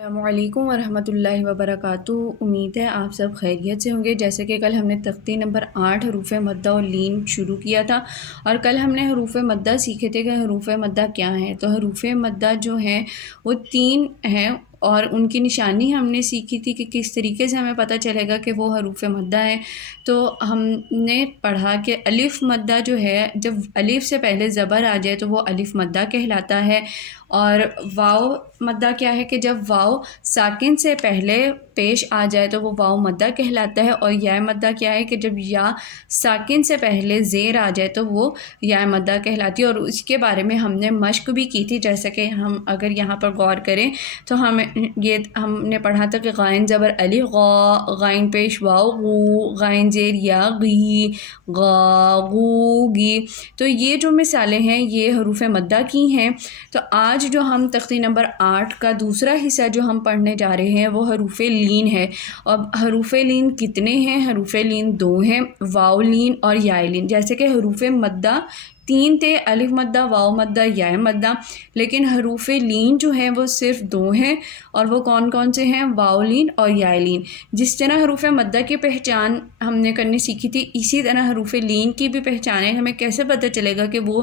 السلام علیکم ورحمۃ اللہ وبرکاتہ۔ امید ہے آپ سب خیریت سے ہوں گے۔ جیسے کہ کل ہم نے تختی نمبر 8 حروف مدہ اور لین شروع کیا تھا، اور کل ہم نے حروف مدہ سیکھے تھے کہ حروف مدہ کیا ہیں۔ تو حروف مدہ جو ہیں وہ 3 ہیں، اور ان کی نشانی ہم نے سیکھی تھی کہ کس طریقے سے ہمیں پتہ چلے گا کہ وہ حروف مدہ ہیں۔ تو ہم نے پڑھا کہ الف مدہ جو ہے، جب الف سے پہلے زبر آ جائے تو وہ الف مدہ کہلاتا ہے، اور واو مدہ کیا ہے کہ جب واو ساکن سے پہلے پیش آ جائے تو وہ واو مدہ کہلاتا ہے، اور یا مدہ کیا ہے کہ جب یا ساکن سے پہلے زیر آ جائے تو وہ یا مدہ کہلاتی ہے۔ اور اس کے بارے میں ہم نے مشق بھی کی تھی، جیسے کہ ہم اگر یہاں پر غور کریں تو ہم نے پڑھا تھا کہ غائن زبر الف غا، غائن پیش واو غو، غائن زیر یا غی غا غو گی۔ تو یہ جو مثالیں ہیں یہ حروف مدہ کی ہیں۔ تو آج جو ہم تختی نمبر 8 کا دوسرا حصہ جو ہم پڑھنے جا رہے ہیں وہ حروف لین ہے۔ اب حروف لین کتنے ہیں؟ حروف لین 2 ہیں، واو لین اور یا لین۔ جیسے کہ حروف مدہ 3 تھے، الف مدہ، واو مدہ، یا مدہ، لیکن حروف لین جو ہیں وہ صرف 2 ہیں، اور وہ کون کون سے ہیں؟ واو لین اور یا لین۔ جس طرح حروف مدہ کی پہچان ہم نے کرنی سیکھی تھی، اسی طرح حروف لین کی بھی پہچان ہے۔ ہمیں کیسے پتہ چلے گا کہ وہ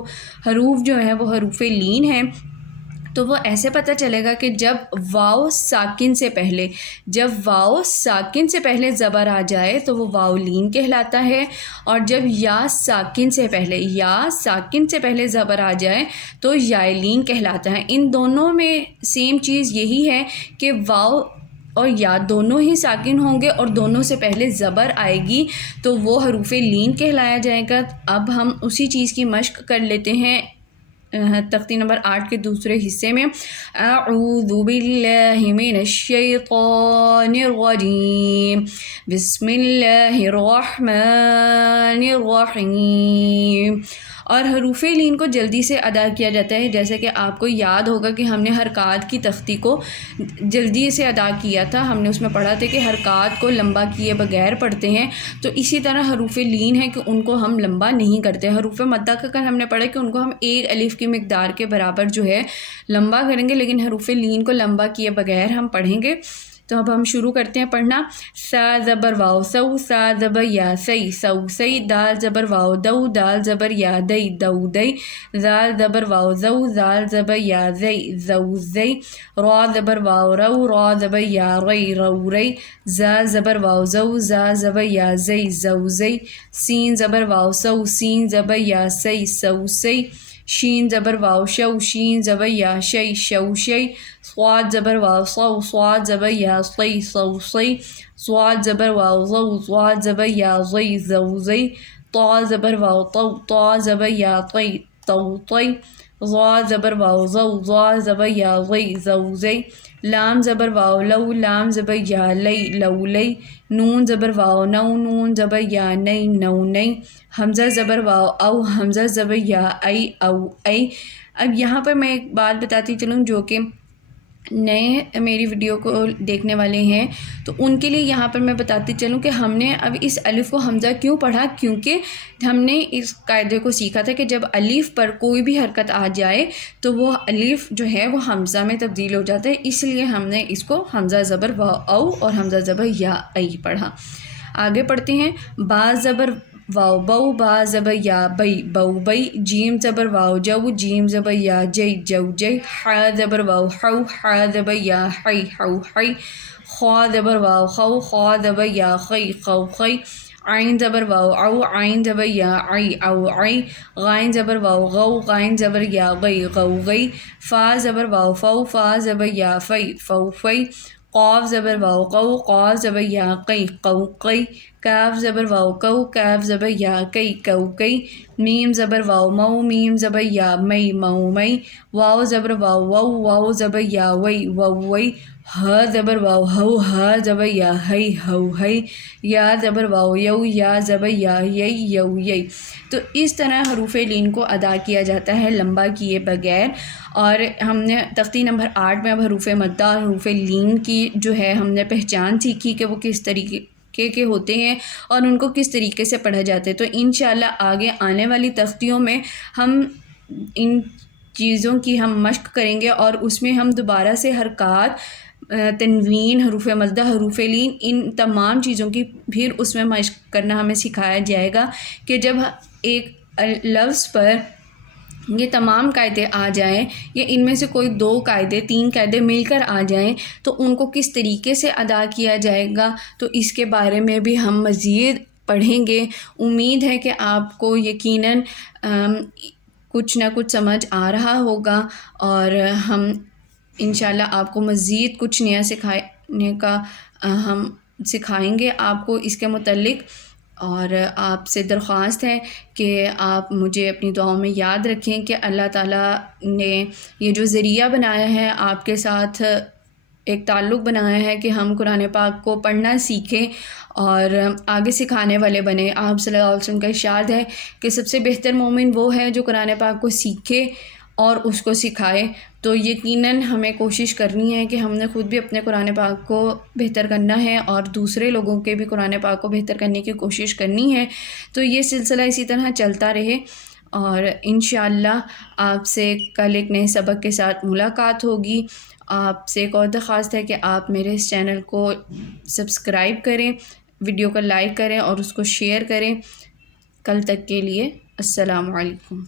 حروف جو ہیں وہ حروف لین ہیں؟ تو وہ ایسے پتہ چلے گا کہ جب واو ساکن سے پہلے زبر آ جائے تو وہ واو لین کہلاتا ہے، اور جب یا ساکن سے پہلے زبر آ جائے تو یا لین کہلاتا ہے۔ ان دونوں میں سیم چیز یہی ہے کہ واو اور یا دونوں ہی ساکن ہوں گے اور دونوں سے پہلے زبر آئے گی تو وہ حروف لین کہلایا جائے گا۔ اب ہم اسی چیز کی مشق کر لیتے ہیں تختی نمبر 8 کے دوسرے حصے میں۔ اعوذ باللہ من الشیطان الرجیم، بسم اللہ الرحمن الرحیم۔ اور حروف لین کو جلدی سے ادا کیا جاتا ہے، جیسے کہ آپ کو یاد ہوگا کہ ہم نے حرکات کی تختی کو جلدی سے ادا کیا تھا۔ ہم نے اس میں پڑھا تھا کہ حرکات کو لمبا کیے بغیر پڑھتے ہیں، تو اسی طرح حروف لین ہے کہ ان کو ہم لمبا نہیں کرتے۔ حروف مدہ کا کل ہم نے پڑھا کہ ان کو ہم 1 الف کی مقدار کے برابر جو ہے لمبا کریں گے، لیکن حروف لین کو لمبا کیے بغیر ہم پڑھیں گے۔ تو اب ہم شروع کرتے ہیں پڑھنا۔ سا زبر واو سو، سا زبر یا سی سو سی، دال زبر واو دو، دال زبر یا دئی دو دئی، زال زبر واو زو، زال زبر یا زئی زو زئی، را زبر واو رو، را زبر یا رئی رو رئی، زا زبر واو زو، زا زبر یا زئی زو زئی، سین زبر واو سو، سین زبر یا سی سو سی، شین زبر واو شو، شین زبر یا شی شو شی، صاد زبر واو صو، صاد زبر یا صی صو صی، صاد زبر واو ضو، صاد زبر یا ضی زو ضی، طا زبر واو طو، طا زبر یا طی طو طی، ظا زبر واو ضو، ظا زبر یا ضی زو ضی، لام زبر واو لو، لام زبر یا لئی لو لئی، نون زبر واو نو، نون زبر یا نئی نو نئی، حمزہ زبر واو او، حمزہ زبر یا ای او ای۔ اب یہاں پر میں ایک بات بتاتی چلوں، جو کہ نئے میری ویڈیو کو دیکھنے والے ہیں تو ان کے لیے یہاں پر میں بتاتی چلوں کہ ہم نے اب اس الف کو حمزہ کیوں پڑھا، کیونکہ ہم نے اس قاعدے کو سیکھا تھا کہ جب الف پر کوئی بھی حرکت آ جائے تو وہ الف جو ہے وہ حمزہ میں تبدیل ہو جاتا ہے، اس لیے ہم نے اس کو حمزہ زبر واو او اور حمزہ زبر یا ای پڑھا۔ آگے پڑھتے ہیں۔ با زبر واو بو، با زبر یا بئی بو بئی، جیم زبر واو جو، جیم زبر یا جئی جو جئی، ح زبر واو حو، ح زبر یا حی حو حی، خا زبر واو خو، خا زبر یا خی خو خی، عین زبر واو او، عین زبر یا عی او عی، غائن زبر واو غو، غائن زبر یا غی غو غی، فا زبر واو فو، فا زبر یا فی فو فی، قاف زبر واو قو، قاف زبر یا قی قو قی، کاف زبر واو کو، کاف زبر یا کئی کو کئی، میم زبر واو مو، میم زبر یا مئی مو مئی، واو زبر واو وو، واو زبر یا وئی وو وئی، ہ زبر واو ہو، ہ زبر یا ہئی ہو ہئی، یا زبر واو یو، یا زبر یا یئی یو یئی۔ تو اس طرح حروف لین کو ادا کیا جاتا ہے لمبا کیے بغیر۔ اور ہم نے تختی نمبر 8 میں اب حروف مدہ اور حروف لین کی جو ہے ہم نے پہچان سیکھی کہ وہ کس طریقے کے ہوتے ہیں اور ان کو کس طریقے سے پڑھا جاتا ہے۔ تو انشاءاللہ آگے آنے والی تختیوں میں ہم ان چیزوں کی ہم مشق کریں گے، اور اس میں ہم دوبارہ سے حرکات تنوین، حروف مدہ، حروف لین، ان تمام چیزوں کی پھر اس میں مشق کرنا ہمیں سکھایا جائے گا کہ جب ایک لفظ پر یہ تمام قاعدے آ جائیں یا ان میں سے کوئی 2 قاعدے 3 قاعدے مل کر آ جائیں تو ان کو کس طریقے سے ادا کیا جائے گا، تو اس کے بارے میں بھی ہم مزید پڑھیں گے۔ امید ہے کہ آپ کو یقیناً کچھ نہ کچھ سمجھ آ رہا ہوگا، اور ہم انشاءاللہ آپ کو مزید کچھ نیا سکھانے کا ہم سکھائیں گے آپ کو اس کے متعلق، اور آپ سے درخواست ہے کہ آپ مجھے اپنی دعاؤں میں یاد رکھیں کہ اللہ تعالیٰ نے یہ جو ذریعہ بنایا ہے، آپ کے ساتھ ایک تعلق بنایا ہے کہ ہم قرآن پاک کو پڑھنا سیکھیں اور آگے سکھانے والے بنیں۔ آپ صلی اللہ علیہ وسلم کا ارشاد ہے کہ سب سے بہتر مومن وہ ہے جو قرآن پاک کو سیکھے اور اس کو سکھائے۔ تو یقیناً ہمیں کوشش کرنی ہے کہ ہم نے خود بھی اپنے قرآن پاک کو بہتر کرنا ہے اور دوسرے لوگوں کے بھی قرآن پاک کو بہتر کرنے کی کوشش کرنی ہے۔ تو یہ سلسلہ اسی طرح چلتا رہے، اور انشاءاللہ آپ سے کل ایک نئے سبق کے ساتھ ملاقات ہوگی۔ آپ سے ایک اور درخواست ہے کہ آپ میرے اس چینل کو سبسکرائب کریں، ویڈیو کو لائک کریں اور اس کو شیئر کریں۔ کل تک کے لیے السلام علیکم۔